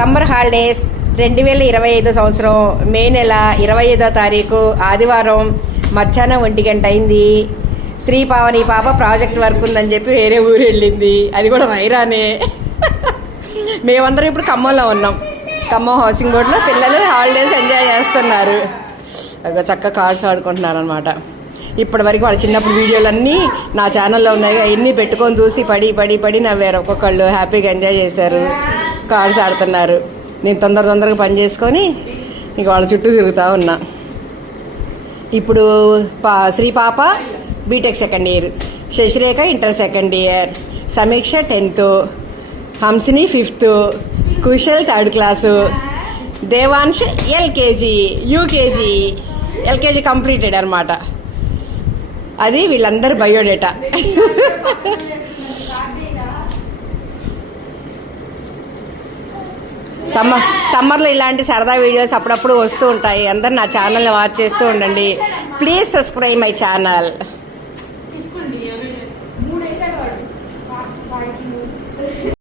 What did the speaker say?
Summer holidays 2025 సంవత్సరం మే నెల 25వ తారీఖు ఆదివారం మధ్యాహ్నం 1 గంట అయింది. శ్రీపావని పాప ప్రాజెక్ట్ వర్క్ ఉందని చెప్పి వేరే ఊరు వెళ్ళింది. అది కూడా వైరానే. మేమందరం ఇప్పుడు ఖమ్మంలో ఉన్నాం. ఖమ్మం హౌసింగ్ బోర్డులో పిల్లలు హాలిడేస్ ఎంజాయ్ చేస్తున్నారు. చక్కగా కార్డ్స్ ఆడుకుంటున్నారు అనమాట. ఇప్పటి వరకు వాళ్ళ చిన్నప్పుడు వీడియోలన్నీ నా ఛానల్లో ఉన్నాయి. అవన్నీ పెట్టుకొని చూసి పడి నవ్వారు. ఒక్కొక్కళ్ళు హ్యాపీగా ఎంజాయ్ చేశారు, కార్డ్స్ ఆడుతున్నారు. నేను తొందరగా పని చేసుకొని ఇంక వాళ్ళ చుట్టూ తిరుగుతూ ఉన్నా. ఇప్పుడు శ్రీ పాప B Tech second year, Sasirekha inter second year, Sameeksha 10th, Hamsini 5th, Kushal 3rd class, Devansh LKG, UKG, LKG completed అనమాట. అది వీళ్ళందరి బయోడేటా. సమ్మర్లో ఇలాంటి సరదా వీడియోస్ అప్పుడప్పుడు వస్తూ ఉంటాయి. అందరు నా ఛానల్ని వాచ్ చేస్తూ ఉండండి. Please subscribe my channel.